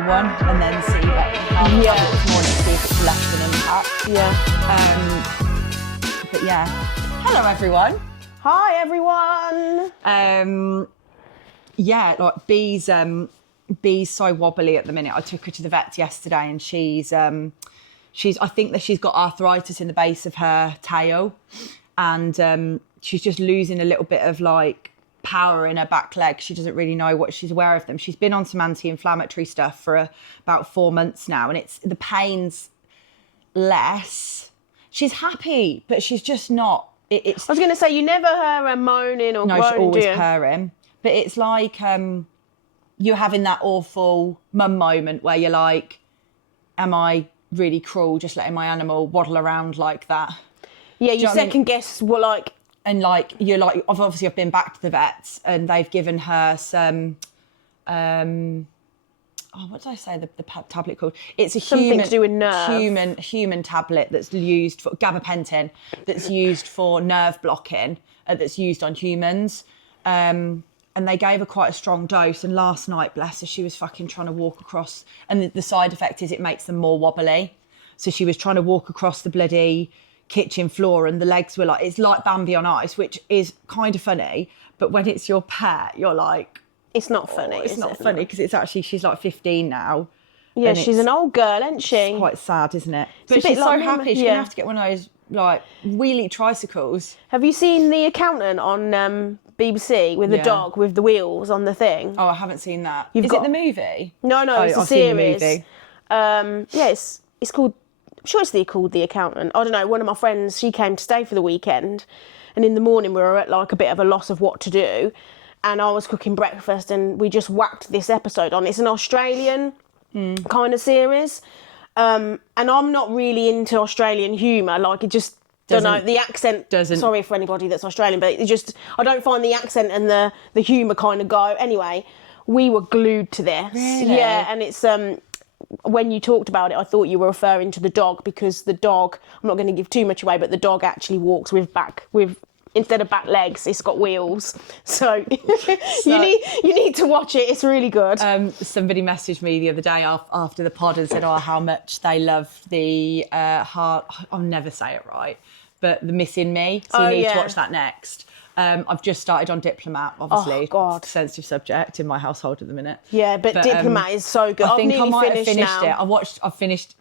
one and then see how the tablet this morning, see if it's left an impact. But yeah. Hello everyone. Hi everyone. Like Bee's so wobbly at the minute. I took her to the vet yesterday and she's I think that she's got arthritis in the base of her tail and she's just losing a little bit of like power in her back leg. She doesn't really know what she's aware of them. She's been on some anti-inflammatory stuff for about 4 months now and the pain's less. She's happy, but she's just not. I was going to say, you never hear her moaning or groaning, no, she's always purring. But it's like you're having that awful mum moment where you're like, am I really cruel just letting my animal waddle around like that? Yeah, you second guess what like... And like, you're like, obviously I've been back to the vets and they've given her some, what did I say the tablet called? It's a something to do with nerve. Human tablet that's used for gabapentin, that's used for nerve blocking, that's used on humans. And they gave her quite a strong dose. And last night, bless her, she was fucking trying to walk across. And the side effect is it makes them more wobbly. So she was trying to walk across the bloody kitchen floor and the legs were like, it's like Bambi on ice, which is kind of funny. But when it's your pet, you're like... It's not funny. It's not funny because it's actually, she's like 15 now. Yeah, she's an old girl, isn't she? It's quite sad, isn't it? But she's so happy. She's going to have to get one of those like wheelie tricycles. Have you seen The Accountant on BBC with the dog with the wheels on the thing? Oh, I haven't seen that. Is it the movie? No, it's a series. Seen the movie. It's called... I'm sure it's called The Accountant. I don't know. One of my friends, she came to stay for the weekend, and in the morning we were at like a bit of a loss of what to do, and I was cooking breakfast, and we just whacked this episode on. It's an Australian kind of series, and I'm not really into Australian humour. Like it just don't know the accent. Doesn't. Sorry for anybody that's Australian, but it just I don't find the accent and the humour kind of go. Anyway, we were glued to this. Really? Yeah, and it's when you talked about it, I thought you were referring to the dog because the dog, I'm not going to give too much away, but the dog actually walks with instead of back legs, it's got wheels. So, you need to watch it. It's really good. Somebody messaged me the other day after the pod and said, how much they love the I'll never say it right, but the Missing Me. So you need to watch that next. I've just started on Diplomat, obviously. Oh, God. Sensitive subject in my household at the minute. Yeah, but Diplomat is so good. I think I might have finished finished it. I've finished.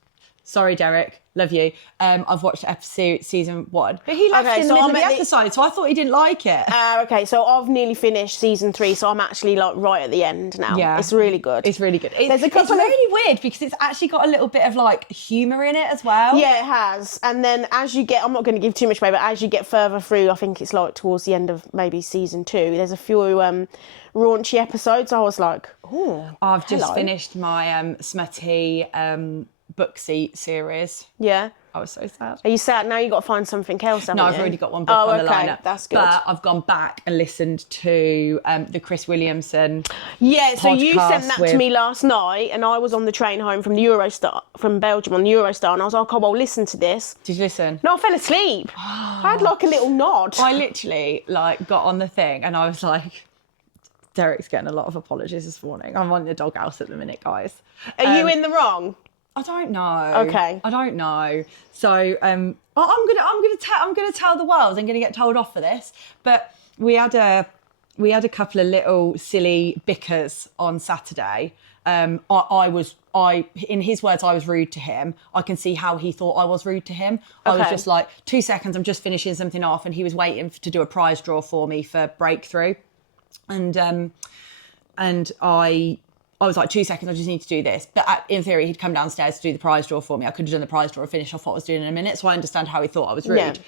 Sorry, Derek. Love you. I've watched season 1. But he left in the middle of the episode, so I thought he didn't like it. Okay, so I've nearly finished season 3, so I'm actually like right at the end now. Yeah. It's really good. It's really good. It's really weird because it's actually got a little bit of like humour in it as well. Yeah, it has. And then as you get, I'm not going to give too much away, but as you get further through, I think it's like towards the end of maybe season 2, there's a few raunchy episodes. I was like, I've just finished my smutty Booksy series. Yeah. I was so sad. Are you sad? Now you've got to find something else, haven't you? No, I've already got one book on the lineup. That's good. But I've gone back and listened to the Chris Williamson Yeah, so you sent that to me last night and I was on the train home from the Eurostar, from Belgium on the Eurostar, and I was like, well, listen to this. Did you listen? No, I fell asleep. I had like a little nod. I literally like got on the thing and I was like, Derek's getting a lot of apologies this morning. I'm on the doghouse at the minute, guys. Are you in the wrong? I don't know. Okay. I don't know. So I'm gonna tell the world. I'm gonna get told off for this. But we had a couple of little silly bickers on Saturday. In his words, I was rude to him. I can see how he thought I was rude to him. I was just like, 2 seconds, I'm just finishing something off, and he was waiting to do a prize draw for me for Breakthrough, and I was like, 2 seconds, I just need to do this. But in theory, he'd come downstairs to do the prize draw for me. I could have done the prize draw and finished off what I was doing in a minute. So I understand how he thought I was rude.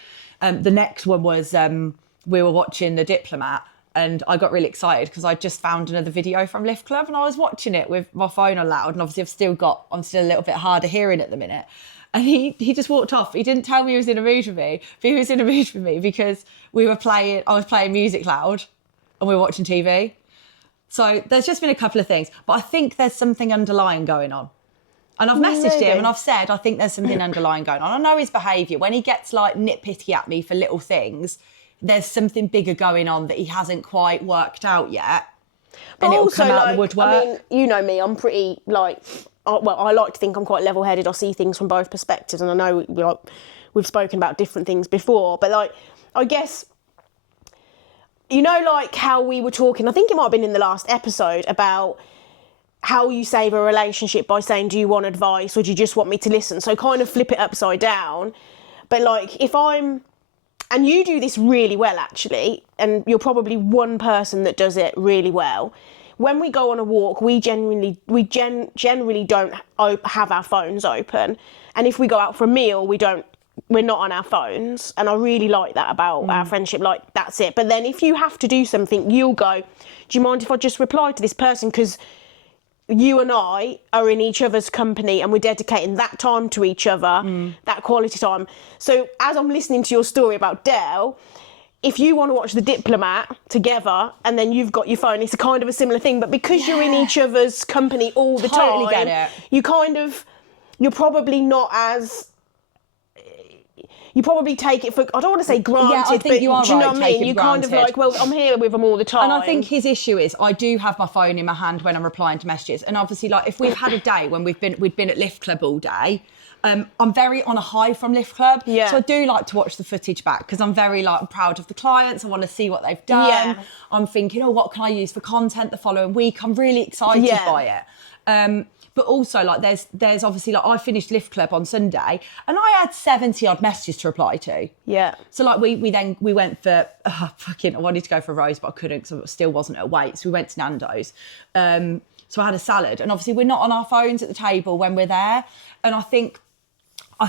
Yeah. The next one was we were watching The Diplomat and I got really excited because I just found another video from Lift Club and I was watching it with my phone on loud. And obviously I'm still a little bit harder hearing at the minute. And he just walked off. He didn't tell me he was in a mood with me. But he was in a mood with me because I was playing music loud and we were watching TV. So there's just been a couple of things, but I think there's something underlying going on. And I've messaged him and I've said, I think there's something underlying going on. I know his behaviour. When he gets like nitpicky at me for little things, there's something bigger going on that he hasn't quite worked out yet. But and it'll also, come out like, the woodwork. I mean, you know me, I'm pretty, like, I like to think I'm quite level-headed. I see things from both perspectives, and I know we've spoken about different things before, but, like, I guess, you know, like how we were talking, I think it might have been in the last episode, about how you save a relationship by saying, do you want advice or do you just want me to listen? So kind of flip it upside down. But, like, if I'm, and you do this really well, actually, and you're probably one person that does it really well. When we go on a walk, we generally don't have our phones open. And if we go out for a meal, we're not on our phones. And I really like that about our friendship. Like, that's it. But then if you have to do something, you'll go, do you mind if I just reply to this person? Because you and I are in each other's company and we're dedicating that time to each other, that quality time. So as I'm listening to your story about Dell, if you want to watch The Diplomat together and then you've got your phone, it's a kind of a similar thing. But because you're in each other's company all the Totally time, get it. you're probably not as... You probably take it for, I don't want to say granted, Yeah, I think but you are do you know right, what I take mean? it You for kind of granted. like, well, I'm here with them all the time. And I think his issue is I do have my phone in my hand when I'm replying to messages. And obviously, like, if we've had a day when we'd been at Lift Club all day, I'm very on a high from Lift Club. Yeah. So I do like to watch the footage back because I'm very, like, proud of the clients. I want to see what they've done. Yeah. I'm thinking, what can I use for content the following week? I'm really excited by it. But also, like, there's obviously, like, I finished Lift Club on Sunday and I had 70 odd messages to reply to. Yeah. So, like, we went for, I wanted to go for a roast, but I couldn't because I still wasn't at weight. So we went to Nando's. So I had a salad. And obviously we're not on our phones at the table when we're there. And I think I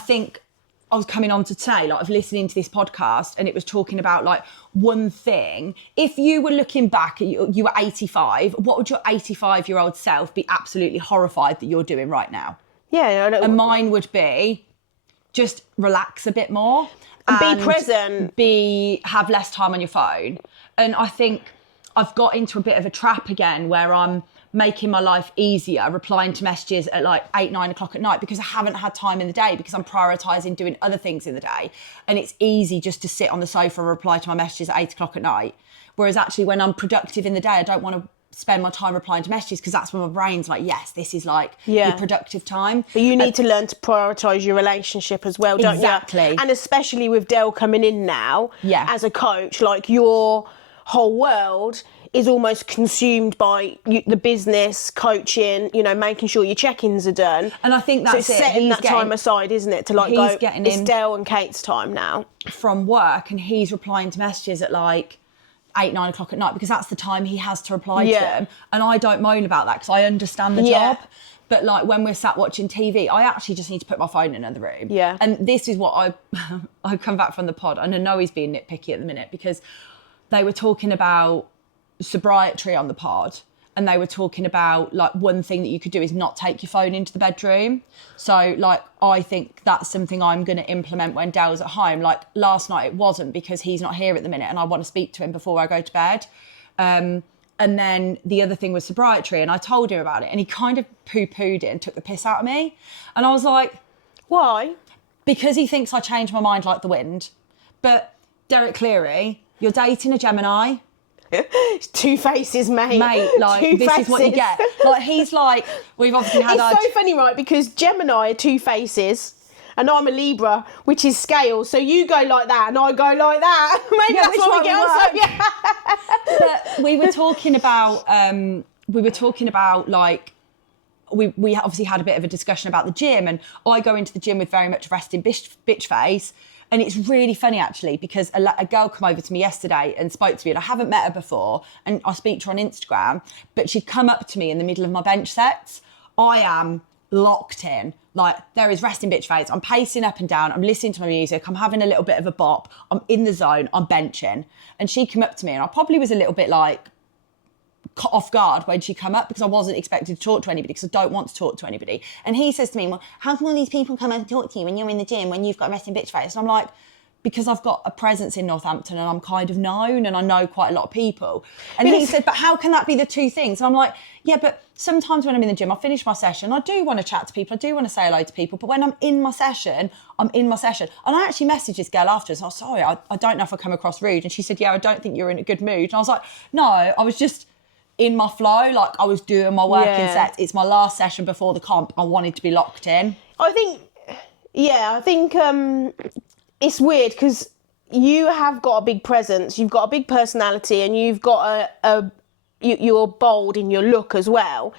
was coming on to say, like, I was listening to this podcast and it was talking about, like, one thing. If you were looking back, you were 85, what would your 85-year-old self be absolutely horrified that you're doing right now? Yeah. And mine would be just relax a bit more. And be present. Have less time on your phone. And I think I've got into a bit of a trap again where I'm making my life easier, replying to messages at like 8, 9 o'clock at night because I haven't had time in the day because I'm prioritising doing other things in the day. And it's easy just to sit on the sofa and reply to my messages at 8 o'clock at night. Whereas actually when I'm productive in the day, I don't want to spend my time replying to messages because that's when my brain's like, yes, this is like your productive time. But you need to learn to prioritise your relationship as well, don't you? Exactly. And especially with Dell coming in now as a coach, like your whole world is almost consumed by the business, coaching, you know, making sure your check-ins are done. And I think that's so it's setting that time aside, isn't it? To like go, it's Dell and Kate's time now. From work and he's replying to messages at like 8, 9 o'clock at night because that's the time he has to reply to them. And I don't moan about that because I understand the job. But like when we're sat watching TV, I actually just need to put my phone in another room. Yeah. And this is what I come back from the pod and I know he's being nitpicky at the minute because they were talking about sobriety on the pod and they were talking about like one thing that you could do is not take your phone into the bedroom. So like I think that's something I'm going to implement when Dell's at home. Like last night it wasn't because he's not here at the minute and I want to speak to him before I go to bed. And then the other thing was sobriety and I told him about it and he kind of poo-pooed it and took the piss out of me. And I was like, why? Because he thinks I change my mind like the wind. But Derek Cleary, you're dating a Gemini. Two faces, mate. Mate, like, this is what you get. Like, he's like, we've obviously had It's so funny, right? Because Gemini are two faces and I'm a Libra, which is scale. So you go like that and I go like that. Maybe that's what we get on. But we were talking about, like, we obviously had a bit of a discussion about the gym and I go into the gym with very much resting bitch face. And it's really funny, actually, because a girl came over to me yesterday and spoke to me, and I haven't met her before, and I speak to her on Instagram, but she'd come up to me in the middle of my bench sets. I am locked in. Like, there is resting bitch face. I'm pacing up and down. I'm listening to my music. I'm having a little bit of a bop. I'm in the zone. I'm benching. And she came up to me, and I probably was a little bit, like, off guard when she come up because I wasn't expected to talk to anybody because I don't want to talk to anybody. And he says to me, well, how come all these people come and talk to you when you're in the gym when you've got a resting bitch face? And I'm like, because I've got a presence in Northampton and I'm kind of known and I know quite a lot of people. And he said, but how can that be the two things? And I'm like, yeah, but sometimes when I'm in the gym, I finish my session, I do want to chat to people, I do want to say hello to people, but when I'm in my session, I'm in my session. And I actually messaged this girl afterwards, I was sorry, I don't know if I come across rude. And she said, yeah, I don't think you're in a good mood. And I was like, no, I was just in my flow. Like, I was doing my working Yeah. sets. It's my last session before the comp. I wanted to be locked in. I think it's weird because you have got a big presence, you've got a big personality, and you've got you're bold in your look as well.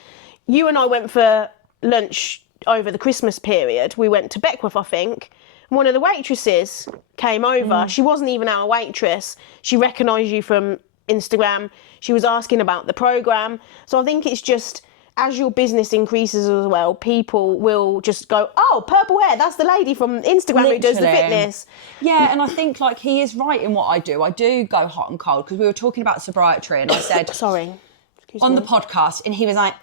You and I went for lunch over the Christmas period. We went to Beckwith, I think. One of the waitresses came over. She wasn't even our waitress. She recognised you from Instagram. She was asking about the programme. So I think it's just, as your business increases as well, people will just go, oh, purple hair, that's the lady from Instagram who does the fitness. Yeah, and I think, like, he is right in what I do. I do go hot and cold, because we were talking about sobriety, and I said... Sorry. Excuse on me. the podcast, and he was like,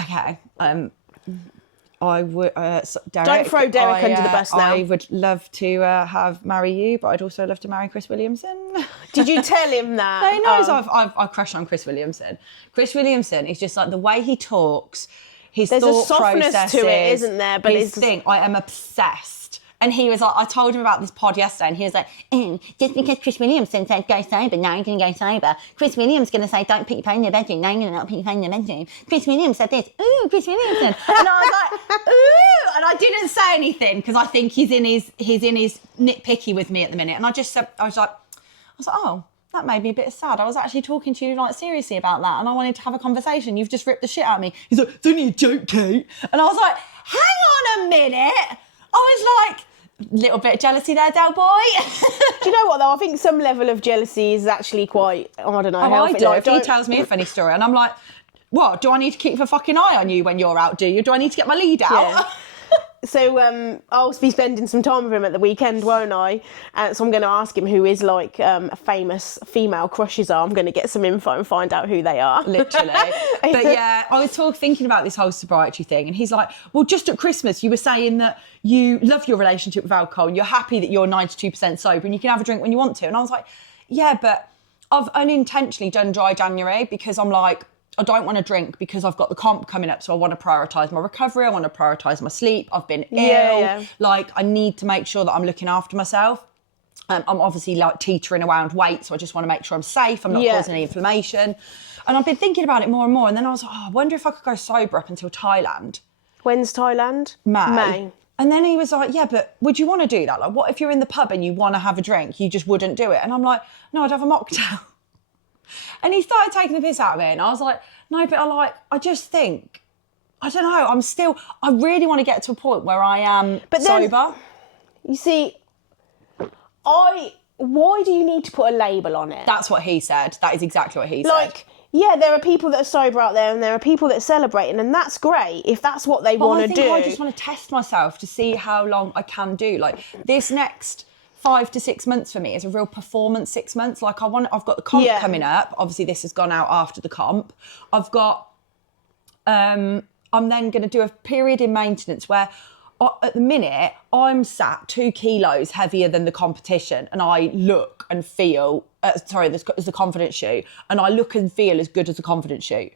okay, I would... Derek, Don't throw Derek under the bus now. I would love to marry you, but I'd also love to marry Chris Williamson. Did you tell him that? He knows I crush on Chris Williamson. Chris Williamson is just like the way he talks, his There's thought a softness processes, to it, isn't there? But his thing. I am obsessed. And he was like, I told him about this pod yesterday, and he was like, just because Chris Williamson said go sober, now you're going to go sober. Chris Williams going to say, don't put your phone in your bedroom, now you're going to not put your phone in your bedroom. Chris Williams said this, ooh, Chris Williamson. And I was like, ooh, and I didn't say anything, because I think he's in his nitpicky with me at the minute. And I just said, I was like, oh, that made me a bit sad. I was actually talking to you, like, seriously about that, and I wanted to have a conversation. You've just ripped the shit out of me. He's like, it's only a joke, Kate. And I was like, hang on a minute. I was like, little bit of jealousy there, Del Boy. Do you know what, though? I think some level of jealousy is actually quite, I don't know. I do. Like, if he tells me a funny story, and I'm like, what, do I need to keep a fucking eye on you when you're out, do you? Do I need to get my lead out? Yeah. So I'll be spending some time with him at the weekend, won't I? So I'm going to ask him who his, like, famous female crushes are. I'm going to get some info and find out who they are. Literally. But yeah, I was thinking about this whole sobriety thing, and he's like, well, just at Christmas you were saying that you love your relationship with alcohol and you're happy that you're 92% sober and you can have a drink when you want to. And I was like, yeah, but I've unintentionally done dry January, because I'm like, I don't want to drink because I've got the comp coming up, so I want to prioritise my recovery, I want to prioritise my sleep, I've been ill, Yeah. like, I need to make sure that I'm looking after myself. I'm obviously, like, teetering around weight, so I just want to make sure I'm safe, I'm not causing any inflammation. And I've been thinking about it more and more, and then I was like, I wonder if I could go sober up until Thailand. When's Thailand? May. And then he was like, yeah, but would you want to do that? Like, what if you're in the pub and you want to have a drink, you just wouldn't do it? And I'm like, no, I'd have a mocktail. And he started taking the piss out of me, and I was like, no, but I just think, I don't know, I really want to get to a point where I am sober. You see, why do you need to put a label on it? That's what he said. That is exactly what he said. Like, yeah, there are people that are sober out there, and there are people that are celebrating, and that's great if that's what they want to do. I just want to test myself to see how long I can do. Like, this next 5 to 6 months for me is a real performance 6 months. Like, I've got the comp coming up. Obviously, this has gone out after the comp. I've got, I'm then going to do a period in maintenance where, at the minute, I'm sat 2 kilos heavier than the competition, and I look and feel, it's the confidence shoot, and I look and feel as good as the confidence shoot.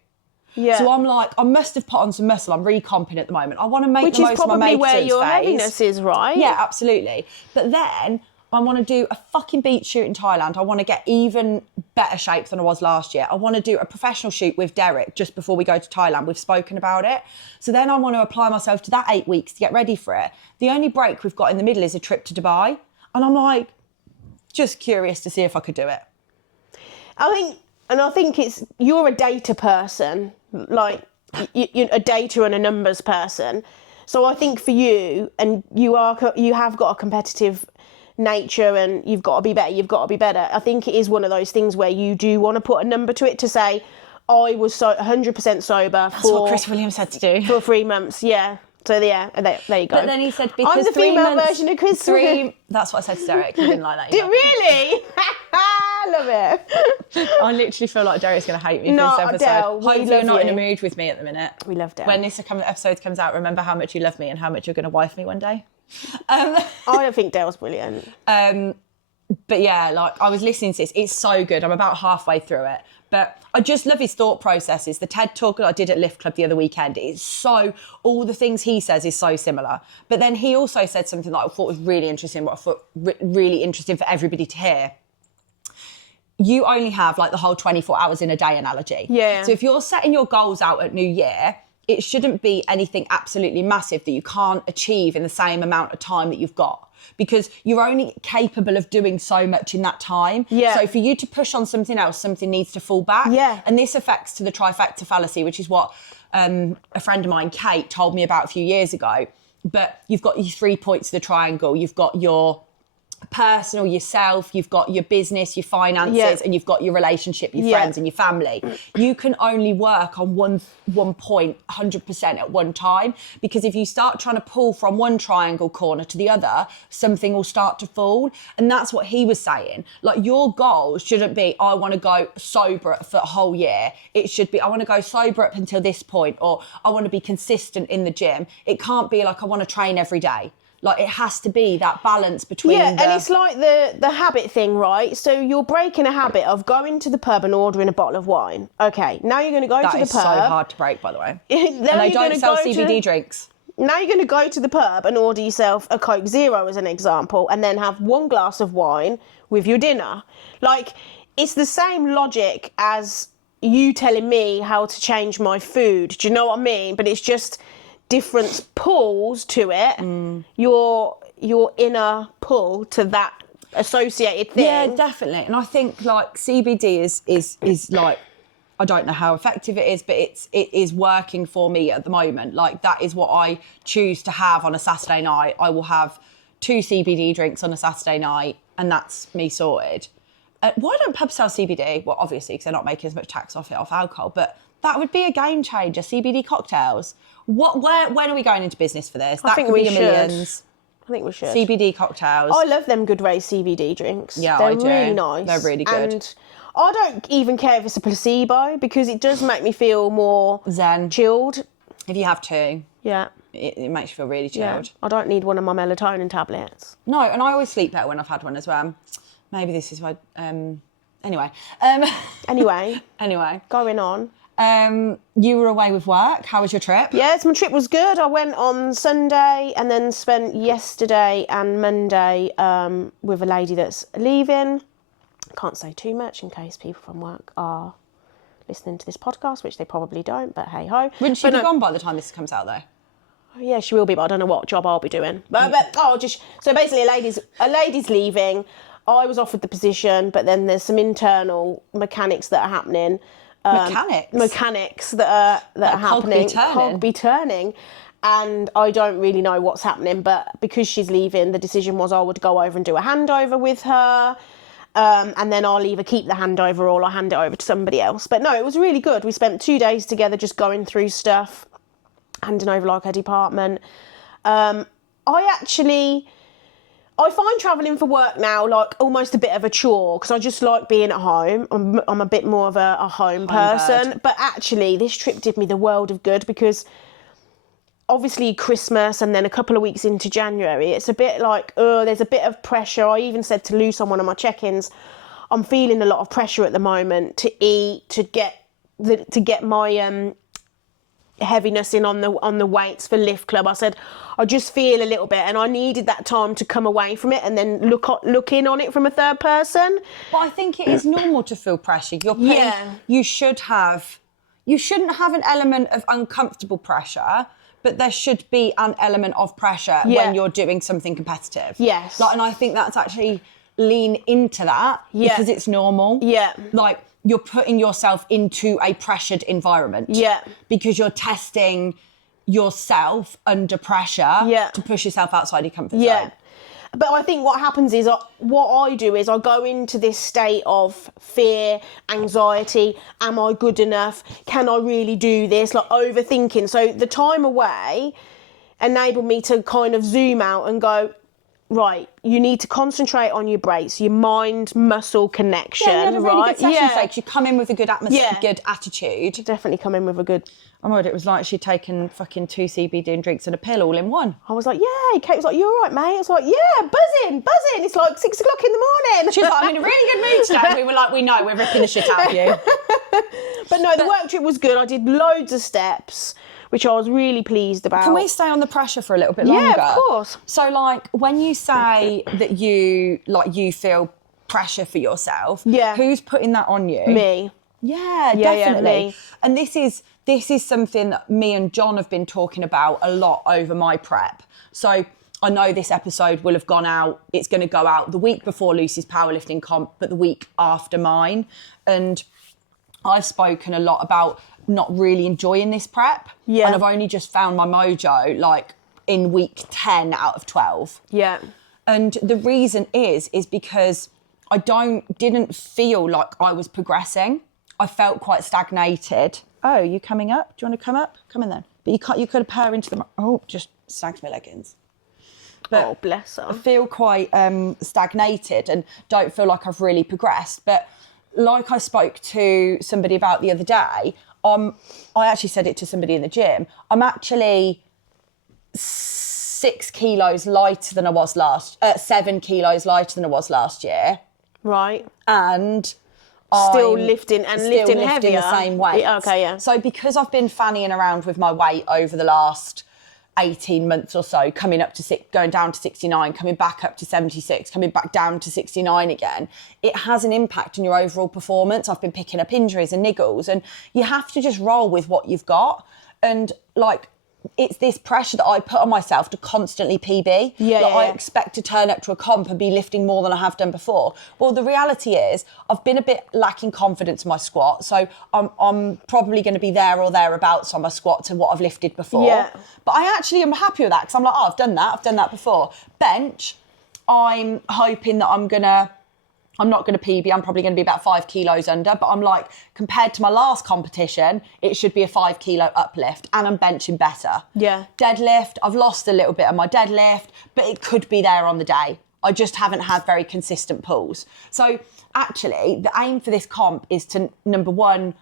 Yeah. So I'm like, I must have put on some muscle. I'm recomping at the moment. I want to make the most of my maintenance phase. Which is probably where your heaviness is, right? Yeah, absolutely. But then I want to do a fucking beach shoot in Thailand. I want to get even better shape than I was last year. I want to do a professional shoot with Derek just before we go to Thailand. We've spoken about it. So then I want to apply myself to that 8 weeks to get ready for it. The only break we've got in the middle is a trip to Dubai. And I'm like, just curious to see if I could do it. I think it's, you're a data person, like you're a data and a numbers person. So I think for you, and you have got a competitive nature, and you've got to be better. I think it is one of those things where you do want to put a number to it, to say, I was 100% sober. That's what Chris Williams had to do. For 3 months, yeah. So there you go. But then he said, because I'm the 3 female months, version of Chris Williams. That's what I said to Derek. He didn't like that. Did really? I love it. I literally feel like Derek's going to hate me for No, this episode. Del, we Hopefully love you're not in you. a mood with me at the minute. We love Del. When this episode comes out, remember how much you love me and how much you're going to wife me one day. I don't think Del's brilliant. But yeah, like, I was listening to this. It's so good. I'm about halfway through it. But I just love his thought processes. The TED Talk that I did at Lift Club the other weekend is all the things he says is so similar. But then he also said something that I thought was really interesting, what I thought really interesting for everybody to hear. you only have like the whole 24 hours in a day analogy. Yeah. So if you're setting your goals out at New Year, it shouldn't be anything absolutely massive that you can't achieve in the same amount of time that you've got, because you're only capable of doing so much in that time. Yeah. So for you to push on something else, something needs to fall back. Yeah. And this affects to the trifecta fallacy, which is what a friend of mine, Kate, told me about a few years ago. But you've got your 3 points of the triangle. You've got your personal, yourself, you've got your business, your finances, and you've got your relationship, your friends and your family. You can only work on one point 100% at one time, because if you start trying to pull from one triangle corner to the other, something will start to fall. And that's what he was saying. Like, your goals shouldn't be, I want to go sober for a whole year. It should be, I want to go sober up until this point, or I want to be consistent in the gym. It can't be like, I want to train every day. Like, it has to be that balance between and it's like the habit thing, right? So you're breaking a habit of going to the pub and ordering a bottle of wine. Okay, now you're going to go to the pub. That is so hard to break, by the way. And they don't sell CBD drinks. Now you're going to go to the pub and order yourself a Coke Zero, as an example, and then have one glass of wine with your dinner. Like, it's the same logic as you telling me how to change my food. Do you know what I mean? But it's just different pulls to it, your inner pull to that associated thing. Yeah, definitely. And I think like CBD is like, I don't know how effective it is, but it is working for me at the moment. Like, that is what I choose to have on a Saturday night. I will have 2 CBD drinks on a Saturday night, and that's me sorted. Why don't pubs sell CBD? Well, obviously, because they're not making as much tax off it, off alcohol, but that would be a game changer. CBD cocktails. When are we going into business for this? I think could we be should. Millions. I think we should. CBD cocktails. I love them Good Race CBD drinks. Yeah, they're I do. really nice. They're really good. And I don't even care if it's a placebo, because it does make me feel more zen, chilled. If you have 2, yeah, it makes you feel really chilled. Yeah. I don't need one of my melatonin tablets. No, and I always sleep better when I've had one as well. Maybe this is why. Anyway. Anyway. Going on. You were away with work. How was your trip? Yes, my trip was good. I went on Sunday and then spent yesterday and Monday with a lady that's leaving. I can't say too much in case people from work are listening to this podcast, which they probably don't, but hey ho. Wouldn't she be gone by the time this comes out though? Yeah, she will be, but I don't know what job I'll be doing. So basically a lady's leaving. I was offered the position, but then there's some internal mechanics that are happening. Mechanics that are happening. Cog be turning. And I don't really know what's happening, but because she's leaving, the decision was I would go over and do a handover with her. And then I'll either keep the handover or I'll hand it over to somebody else. But no, it was really good. We spent 2 days together just going through stuff, handing over like her department. I find travelling for work now like almost a bit of a chore, because I just like being at home. I'm a bit more of a home person. But actually, this trip did me the world of good, because obviously Christmas and then a couple of weeks into January, it's a bit like, there's a bit of pressure. I even said to Luce on one of my check-ins, I'm feeling a lot of pressure at the moment to eat, to get my heaviness in on the weights for Lift Club. I said I just feel a little bit, and I needed that time to come away from it and then look in on it from a third person. But I think it is normal to feel pressure. You shouldn't have an element of uncomfortable pressure, but there should be an element of pressure when you're doing something competitive. Yes. And I think that's actually lean into that because it's normal. Yeah. Like, you're putting yourself into a pressured environment. Yeah. Because you're testing yourself under pressure to push yourself outside your comfort zone. Yeah. But I think what happens is what I do is I go into this state of fear, anxiety. Am I good enough? Can I really do this? Like, overthinking. So the time away enabled me to kind of zoom out and go, right, you need to concentrate on your breaks, your mind-muscle connection, you had a really good session, Yeah. you come in with a good atmosphere, good attitude. Definitely come in with a good... Oh my God, it was like she'd taken fucking 2 CBD drinks and a pill all in one. I was like, yay. Kate was like, you all right, mate? I was like, yeah, buzzing. It's like 6 o'clock in the morning. She was like, I'm in a really good mood today. We were like, we know, we're ripping the shit out of you. But no, the work trip was good. I did loads of steps, which I was really pleased about. Can we stay on the pressure for a little bit longer? Yeah, of course. So, like, when you say that you feel pressure for yourself. Yeah. Who's putting that on you? Me. Yeah, Yeah, definitely. me. And this is something that me and John have been talking about a lot over my prep. So I know this episode will have gone out. It's going to go out the week before Lucy's powerlifting comp, but the week after mine. And I've spoken a lot about not really enjoying this prep. Yeah. And I've only just found my mojo like in week 10 out of 12. Yeah. And the reason is because I didn't feel like I was progressing. I felt quite stagnated. Oh, you coming up? Do you want to come up? Come in then. But you could pair into the... Oh, just snagged my leggings. But oh, bless her. I feel quite stagnated and don't feel like I've really progressed. But like I spoke to somebody about the other day, I actually said it to somebody in the gym. I'm actually 6 kilos lighter than I was 7 kilos lighter than I was last year. Right. And Still I'm lifting lifting heavier. the same weight. Yeah, okay, yeah. So because I've been fannying around with my weight over the last 18 months or so, going down to 69, coming back up to 76, coming back down to 69 again, it has an impact on your overall performance. I've been picking up injuries and niggles, and you have to just roll with what you've got. And like, it's this pressure that I put on myself to constantly PB. I expect to turn up to a comp and be lifting more than I have done before. Well, the reality is I've been a bit lacking confidence in my squat. So I'm probably going to be there or thereabouts on my squat to what I've lifted before. Yeah. But I actually am happy with that because I'm like, I've done that before. Bench, I'm hoping that I'm not going to PB. I'm probably going to be about 5 kilos under, but I'm like, compared to my last competition, it should be a 5 kilo uplift and I'm benching better. Yeah. Deadlift, I've lost a little bit of my deadlift, but it could be there on the day. I just haven't had very consistent pulls. So actually, the aim for this comp is to, number one,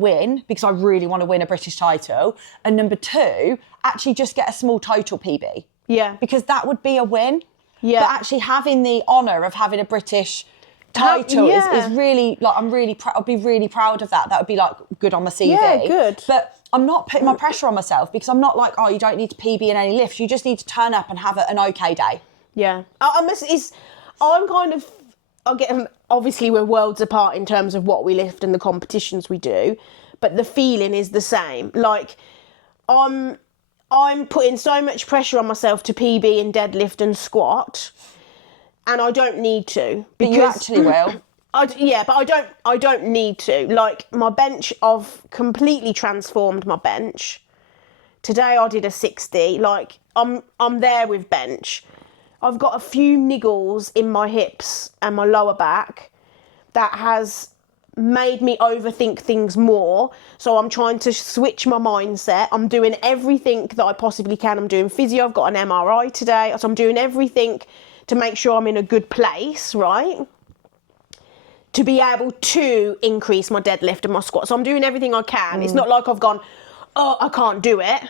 win, because I really want to win a British title. And number two, actually just get a small total PB. Yeah. Because that would be a win. Yeah. But actually having the honour of having a British title is really, like, I'd be really proud of that. That would be, like, good on my CV. Yeah, good. But I'm not putting my pressure on myself because I'm not like, oh, you don't need to PB in any lifts. You just need to turn up and have an okay day. Yeah. Obviously we're worlds apart in terms of what we lift and the competitions we do, but the feeling is the same. Like, I'm putting so much pressure on myself to PB in deadlift and squat, and I don't need to. But you actually will. But I don't need to. Like, my bench, I've completely transformed my bench. Today I did a 60. Like, I'm there with bench. I've got a few niggles in my hips and my lower back that has made me overthink things more. So I'm trying to switch my mindset. I'm doing everything that I possibly can. I'm doing physio. I've got an MRI today. So I'm doing everything to make sure I'm in a good place, right? To be able to increase my deadlift and my squat. So I'm doing everything I can. It's not like I've gone, oh, I can't do it.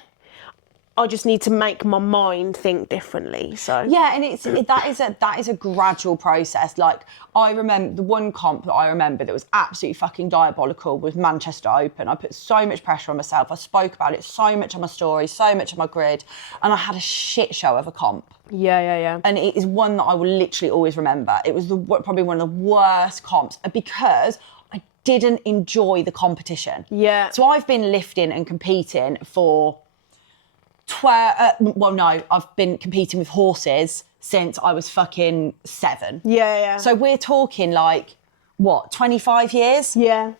I just need to make my mind think differently. So yeah, and that is a gradual process. Like, I remember the one comp that I remember that was absolutely fucking diabolical was Manchester Open. I put so much pressure on myself. I spoke about it so much on my story, so much on my grid, and I had a shit show of a comp. Yeah. And it is one that I will literally always remember. It was probably one of the worst comps because I didn't enjoy the competition. Yeah. So I've been lifting and competing for I've been competing with horses since I was fucking 7. Yeah. So we're talking like, what, 25 years? Yeah.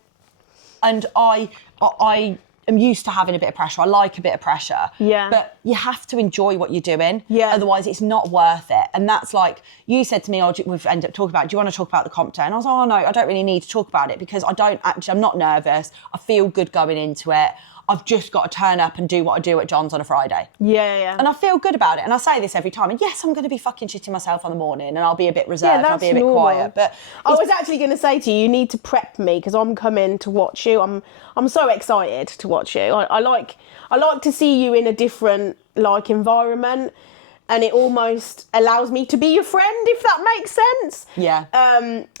And I am used to having a bit of pressure. I like a bit of pressure. Yeah. But you have to enjoy what you're doing. Yeah. Otherwise, it's not worth it. And that's like, you said to me, we've ended up talking about, do you want to talk about the comp day? And I was like, oh, no, I don't really need to talk about it because I'm not nervous. I feel good going into it. I've just got to turn up and do what I do at John's on a Friday. Yeah. And I feel good about it. And I say this every time. And yes, I'm going to be fucking shitting myself on the morning and I'll be a bit reserved. I'll be a bit quiet. But I was actually going to say to you, you need to prep me because I'm coming to watch you. I'm so excited to watch you. I like to see you in a different like environment, and it almost allows me to be your friend, if that makes sense. Yeah.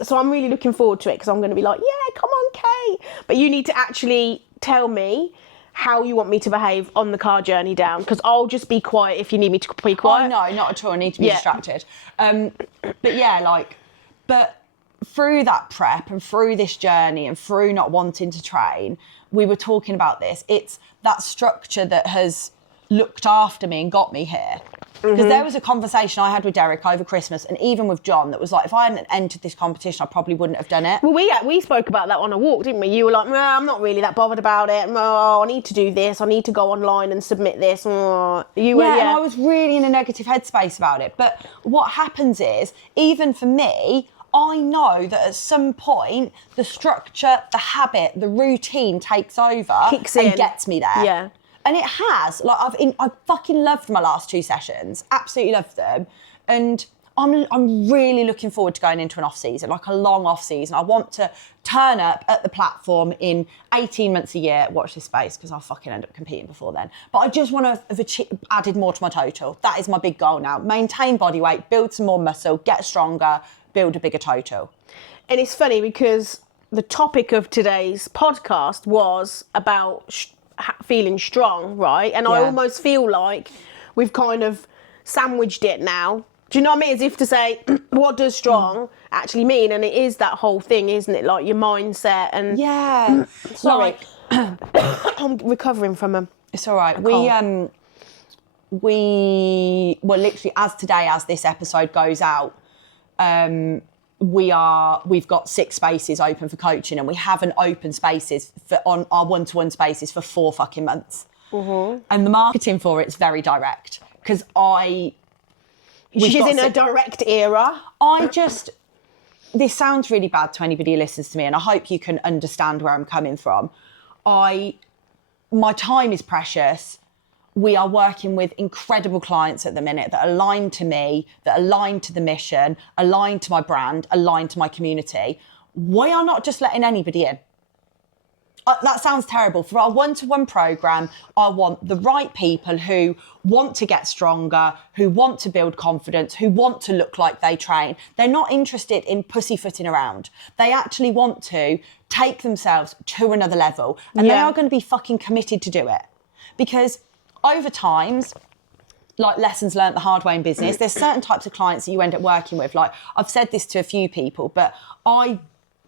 So I'm really looking forward to it because I'm going to be like, yeah, come on, Kay. But you need to actually tell me how you want me to behave on the car journey down, because I'll just be quiet if you need me to be quiet. Oh, no, not at all. I need to be distracted. But yeah, like, but through that prep and through this journey and through not wanting to train, we were talking about this. It's that structure that has looked after me and got me here. Because there was a conversation I had with Derek over Christmas and even with John that was like, if I hadn't entered this competition, I probably wouldn't have done it. Well, we spoke about that on a walk, didn't we? You were like, I'm not really that bothered about it. Oh, I need to do this. I need to go online and submit this. Oh. And I was really in a negative headspace about it. But what happens is, even for me, I know that at some point, the structure, the habit, the routine takes over and gets me there. Yeah. And it has. Like I fucking loved my last 2 sessions. Absolutely loved them. And I'm really looking forward to going into an off season, like a long off season. I want to turn up at the platform in 18 months a year. Watch this space, because I'll fucking end up competing before then. But I just want to have added more to my total. That is my big goal now. Maintain body weight, build some more muscle, get stronger, build a bigger total. And it's funny because the topic of today's podcast was about feeling strong, right? And I almost feel like we've kind of sandwiched it now. Do you know what I mean? As if to say, what does strong actually mean? And it is that whole thing, isn't it? Like your mindset and... Yeah. Sorry. I'm recovering from a... It's all right. We well, literally, as this episode goes out, we've got 6 spaces open for coaching, and we haven't opened spaces on our one-to-one spaces for 4 fucking months. Mm-hmm. And the marketing for it's very direct, because she's in a direct era. This sounds really bad to anybody who listens to me, and I hope you can understand where I'm coming from. My time is precious. We are working with incredible clients at the minute that align to me, that align to the mission, align to my brand, align to my community. We are not just letting anybody in. That sounds terrible. For our one-to-one program, I want the right people who want to get stronger, who want to build confidence, who want to look like they train. They're not interested in pussyfooting around. They actually want to take themselves to another level, and they are going to be fucking committed to do it. Because over times, like lessons learned the hard way in business, there's certain types of clients that you end up working with. Like, I've said this to a few people, but I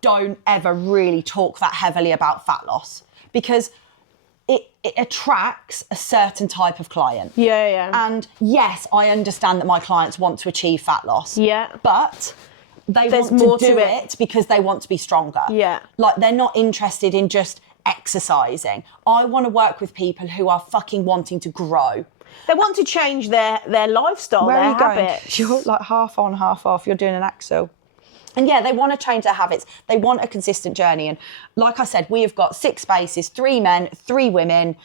don't ever really talk that heavily about fat loss, because it attracts a certain type of client. Yeah. And yes, I understand that my clients want to achieve fat loss. Yeah. But there's want more to do it because they want to be stronger. Yeah. Like, they're not interested in just exercising. I want to work with people who are fucking wanting to grow. They want to change their lifestyle, Where their are you habits. Going? You're like half on, half off. You're doing an axle. And yeah, they want to change their habits. They want a consistent journey. And like I said, we have got 6 spaces, 3 men, 3 women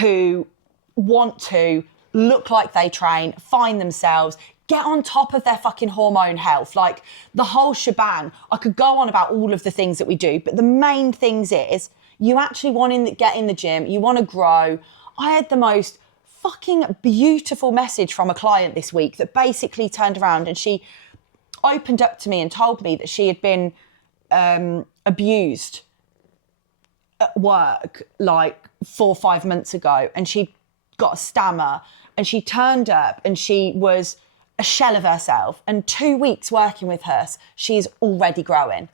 who want to look like they train, find themselves, get on top of their fucking hormone health, like the whole shebang. I could go on about all of the things that we do, but the main things is you actually want to get in the gym, you want to grow. I had the most fucking beautiful message from a client this week that basically turned around and she opened up to me and told me that she had been abused at work like 4 or 5 months ago, and she got a stammer, and she turned up and she was a shell of herself, and 2 weeks working with her, she's already growing.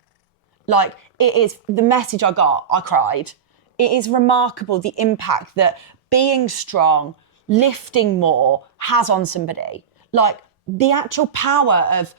Like, it is the message I got, I cried. It is remarkable the impact that being strong, lifting more has on somebody. Like, the actual power of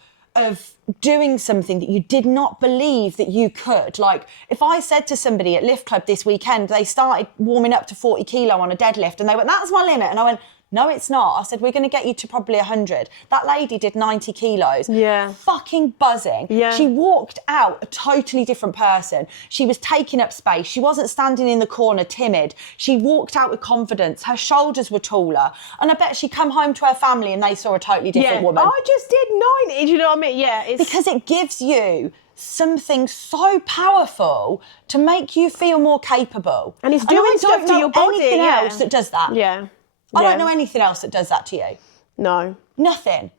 doing something that you did not believe that you could. Like, if I said to somebody at Lift Club this weekend, they started warming up to 40 kilo on a deadlift, and they went, that's my limit. And I went, no, it's not. I said, we're going to get you to probably 100. That lady did 90 kilos. Yeah. Fucking buzzing. Yeah. She walked out a totally different person. She was taking up space. She wasn't standing in the corner timid. She walked out with confidence. Her shoulders were taller. And I bet she come home to her family and they saw a totally different woman. I just did 90. Do you know what I mean? Yeah. Because it gives you something so powerful to make you feel more capable. And it's doing stuff to your body. Anything else that does that. Yeah. I don't know anything else that does that to you. No. Nothing.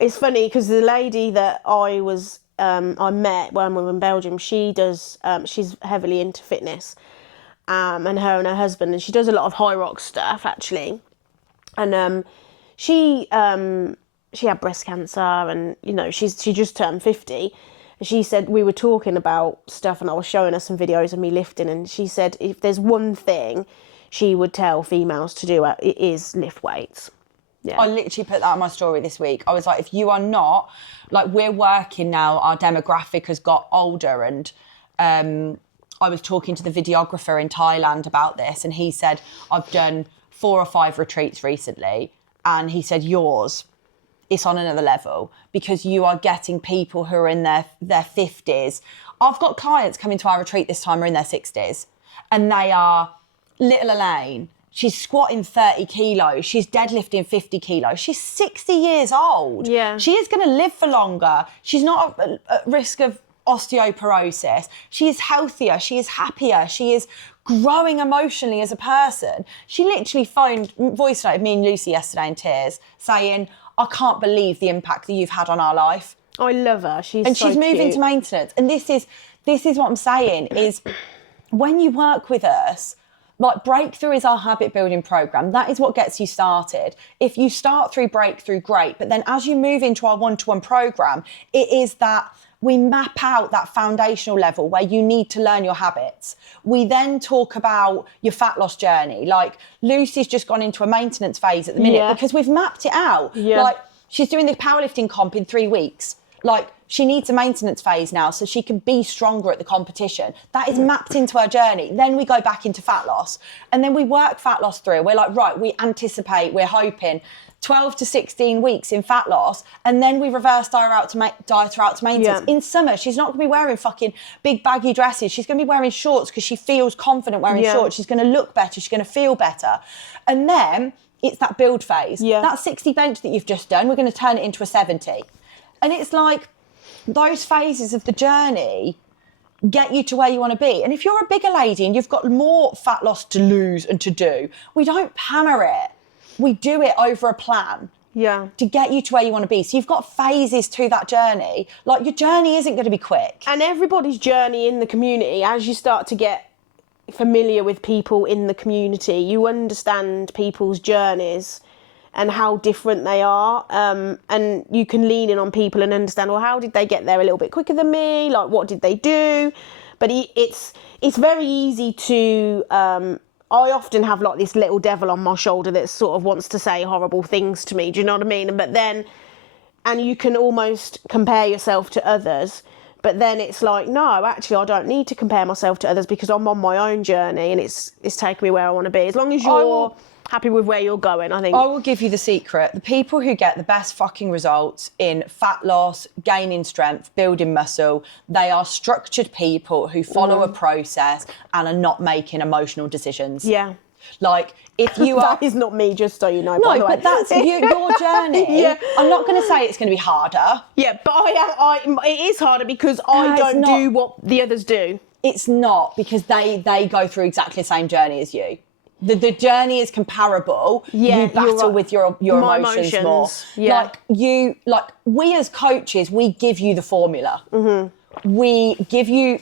It's funny because the lady that I met when we were in Belgium, she does, she's heavily into fitness. and her husband, and she does a lot of high rock stuff actually. And she had breast cancer, and you know she just turned 50. And she said, we were talking about stuff, and I was showing her some videos of me lifting, and she said if there's one thing she would tell females to do, it is lift weights. Yeah. I literally put that on my story this week. I was like, if you are not, like, we're working now, our demographic has got older, and I was talking to the videographer in Thailand about this, and he said, I've done 4 or 5 retreats recently, and he said, yours, it's on another level, because you are getting people who are in their 50s. I've got clients coming to our retreat this time who are in their 60s, and they are little Elaine. She's squatting 30 kilos. She's deadlifting 50 kilos. She's 60 years old. Yeah. She is going to live for longer. She's not at risk of osteoporosis. She is healthier. She is happier. She is growing emotionally as a person. She literally voice noted me and Lucy yesterday in tears, saying, I can't believe the impact that you've had on our life. I love her. She's moving cute. to maintenance. And this is what I'm saying is, when you work with us, like, Breakthrough is our habit building program. That is what gets you started. If you start through Breakthrough, great. But then as you move into our one-to-one program, it is that we map out that foundational level where you need to learn your habits. We then talk about your fat loss journey. Like, Lucy's just gone into a maintenance phase at the minute because we've mapped it out. Yeah. Like, she's doing the powerlifting comp in 3 weeks. Like, she needs a maintenance phase now so she can be stronger at the competition. That is mapped into her journey. Then we go back into fat loss. And then we work fat loss through. We're like, right, we're hoping 12 to 16 weeks in fat loss. And then we reverse diet her out to maintenance. Yeah. In summer, she's not going to be wearing fucking big baggy dresses. She's going to be wearing shorts because she feels confident wearing shorts. She's going to look better. She's going to feel better. And then it's that build phase. Yeah. That 60 bench that you've just done, we're going to turn it into a 70. And it's like, those phases of the journey get you to where you want to be. And if you're a bigger lady and you've got more fat loss to lose and to do, we don't hammer it. We do it over a plan. Yeah. To get you to where you want to be. So you've got phases to that journey. Like, your journey isn't going to be quick. And everybody's journey in the community, as you start to get familiar with people in the community, you understand people's journeys and how different they are, and you can lean in on people and understand, well, how did they get there a little bit quicker than me? Like, what did they do? But it's very easy to, I often have like this little devil on my shoulder that sort of wants to say horrible things to me, do you know what I mean? But then, and you can almost compare yourself to others, but then it's like, no, actually I don't need to compare myself to others because I'm on my own journey and it's taking me where I want to be. As long as you're happy with where you're going, I think. I will give you the secret. The people who get the best fucking results in fat loss, gaining strength, building muscle, they are structured people who follow a process and are not making emotional decisions. Yeah. Like, if you are... That is not me, just so you know, No, by the way. but that's your journey. Yeah. I'm not going to say it's going to be harder. Yeah, but it is harder because I don't do what the others do. It's not, because they go through exactly the same journey as you. The journey is comparable. Yeah, you battle with your emotions more. Yeah. We as coaches, we give you the formula. Mm-hmm. We give you,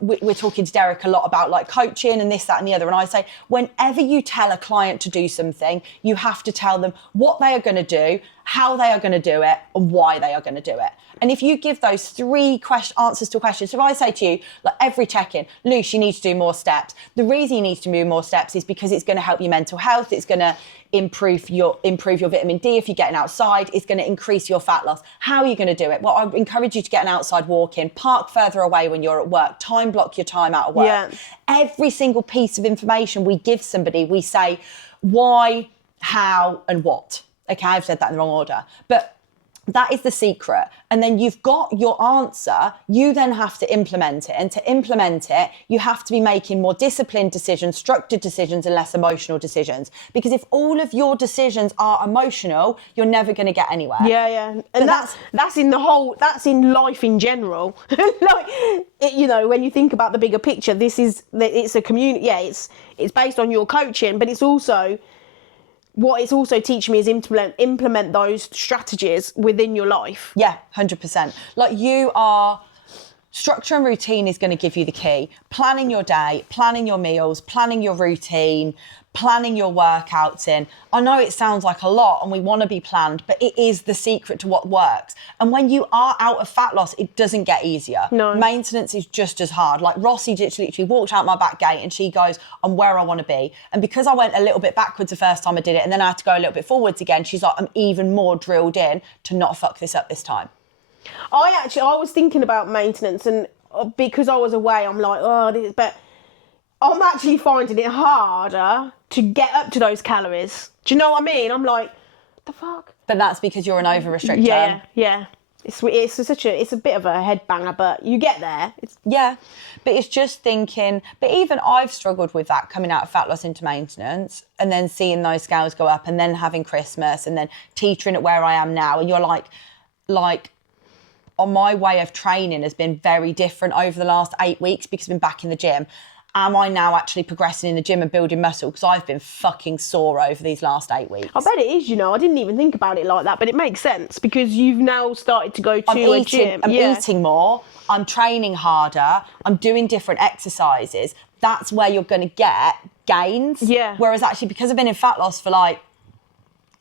we're talking to Derek a lot about like coaching and this, that and the other. And I say, whenever you tell a client to do something, you have to tell them what they are going to do, how they are going to do it, and why they are going to do it. And if you give those 3 answers to a question, so if I say to you, like every check-in, Luce, you need to do more steps. The reason you need to do more steps is because it's going to help your mental health. It's going to improve your vitamin D if you're getting outside. It's going to increase your fat loss. How are you going to do it? Well, I encourage you to get an outside walk in, park further away when you're at work, time block your time out of work. Yeah. Every single piece of information we give somebody, we say why, how, and what. Okay, I've said that in the wrong order. But that is the secret. And then you've got your answer. You then have to implement it. And to implement it, you have to be making more disciplined decisions, structured decisions, and less emotional decisions. Because if all of your decisions are emotional, you're never going to get anywhere. Yeah. And that's in in life in general. When you think about the bigger picture, it's a community. Yeah, it's based on your coaching, but it's also... What it's also teaching me is implement those strategies within your life. Yeah, 100%. Like, you are Structure and routine is going to give you the key. Planning your day, planning your meals, planning your routine, planning your workouts in. I know it sounds like a lot and we want to be planned, but it is the secret to what works. And when you are out of fat loss, it doesn't get easier. No. Maintenance is just as hard. Like Rossi just literally walked out my back gate and she goes, I'm where I want to be. And because I went a little bit backwards the first time I did it and then I had to go a little bit forwards again, she's like, I'm even more drilled in to not fuck this up this time. I was thinking about maintenance, and because I was away, I'm like, but I'm actually finding it harder to get up to those calories. Do you know what I mean? I'm like, the fuck? But that's because you're an over-restrictor. Yeah. It's a bit of a head banger, but you get there. Yeah, but it's just thinking, but even I've struggled with that coming out of fat loss into maintenance and then seeing those scales go up and then having Christmas and then teetering at where I am now. And you're like, on my way of training has been very different over the last 8 weeks because I've been back in the gym. Am I now actually progressing in the gym and building muscle? Because I've been fucking sore over these last 8 weeks. I bet it is, I didn't even think about it like that, but it makes sense because you've now started to go to a gym. I'm eating more, I'm training harder, I'm doing different exercises. That's where you're going to get gains. Yeah. Whereas actually, because I've been in fat loss for like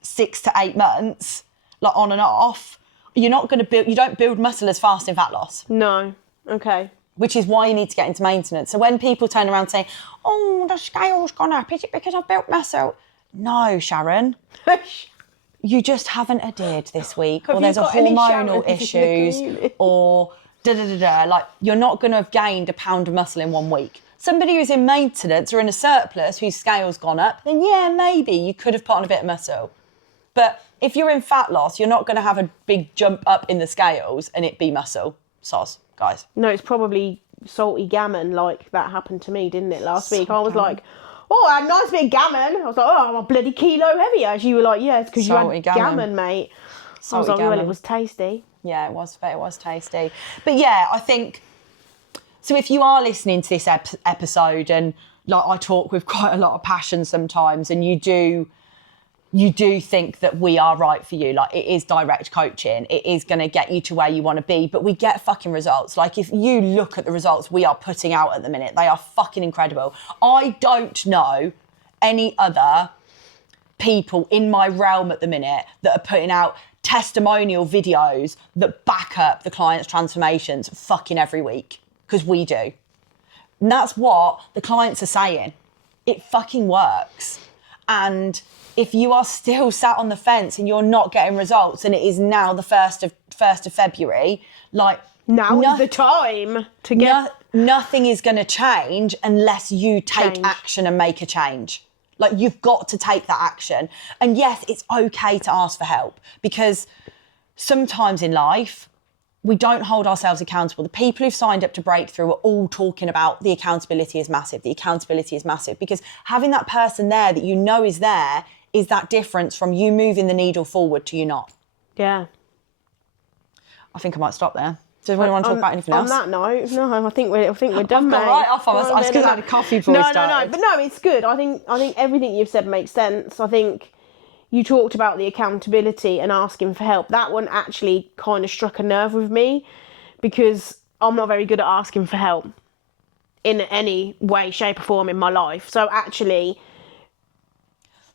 6 to 8 months, like on and off, you don't build muscle as fast in fat loss. No. Okay. Which is why you need to get into maintenance. So when people turn around saying, oh, the scale's gone up, is it because I've built muscle? No, Sharon. You just haven't adhered this week, or there's a hormonal issues, or da-da-da-da. Like, you're not going to have gained a pound of muscle in 1 week. Somebody who's in maintenance or in a surplus whose scale's gone up, then yeah, maybe you could have put on a bit of muscle. But if you're in fat loss, you're not going to have a big jump up in the scales and it be muscle. Soz, guys. No, it's probably salty gammon, like that happened to me, didn't it, last week? I was like, oh, I had a nice bit of gammon. I was like, oh, I'm a bloody kilo heavier. As you were like, yeah, it's because you had gammon, mate. I was like, well, it was tasty. Yeah, it was tasty. But yeah, I think, so if you are listening to this episode and like I talk with quite a lot of passion sometimes and you do think that we are right for you, like it is direct coaching, it is going to get you to where you want to be, but we get fucking results. Like if you look at the results we are putting out at the minute, they are fucking incredible. I don't know any other people in my realm at the minute that are putting out testimonial videos that back up the client's transformations fucking every week, because we do. And that's what the clients are saying. It fucking works. And if you are still sat on the fence and you're not getting results and it is now the 1st of February, like... Now is the time to get... Nothing is going to change unless you take action and make a change. Like, you've got to take that action. And yes, it's okay to ask for help because sometimes in life, we don't hold ourselves accountable. The people who've signed up to Breakthrough are all talking about the accountability is massive. The accountability is massive because having that person there that you know is there is that difference from you moving the needle forward to you not. Yeah. I think I might stop there. Does anyone want to talk about anything else? On that note, no, I think we're done, mate. I've got right off. I was because I had a coffee before we started. But no, it's good. I think everything you've said makes sense. I think you talked about the accountability and asking for help. That one actually kind of struck a nerve with me because I'm not very good at asking for help in any way, shape or form in my life. So actually,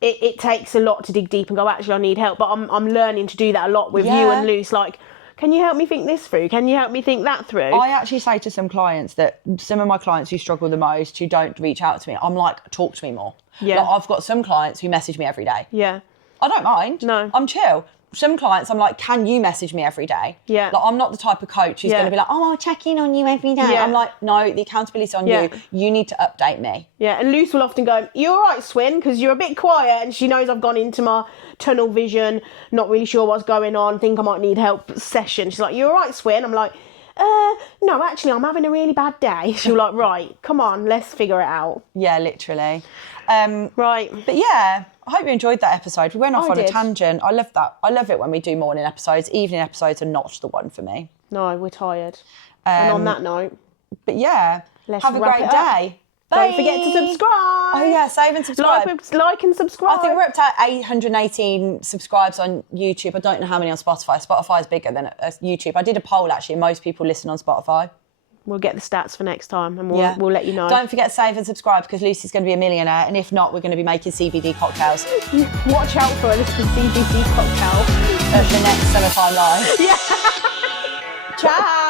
it takes a lot to dig deep and go, actually, I need help. But I'm learning to do that a lot with you and Luce. Like, can you help me think this through? Can you help me think that through? I actually say to some clients that some of my clients who struggle the most, who don't reach out to me, I'm like, talk to me more. Yeah. Like, I've got some clients who message me every day. Yeah. I don't mind. No. I'm chill. Some clients, I'm like, can you message me every day? Yeah. Like, I'm not the type of coach who's going to be like, oh, I'll check in on you every day. Yeah. I'm like, no, the accountability's on you. You need to update me. Yeah, and Luce will often go, you all right, Swin? Because you're a bit quiet, and she knows I've gone into my tunnel vision, not really sure what's going on, think I might need help session. She's like, you all right, Swin? I'm like, no, actually, I'm having a really bad day. She'll like, right, come on, let's figure it out. Yeah, literally. Right. But yeah, I hope you enjoyed that episode. We went off on a tangent. I love that. I love it when we do morning episodes. Evening episodes are not the one for me. No, we're tired. And on that note. But yeah, have a great day. Bye. Don't forget to subscribe. Oh yeah, save and subscribe. Like and subscribe. I think we're up to 818 subscribes on YouTube. I don't know how many on Spotify. Spotify is bigger than YouTube. I did a poll actually. Most people listen on Spotify. We'll get the stats for next time and we'll let you know. Don't forget to save and subscribe because Lucy's going to be a millionaire, and if not, we're going to be making CBD cocktails. Watch out for a little CBD cocktail. At the next Summertime Live. Yeah. Ciao.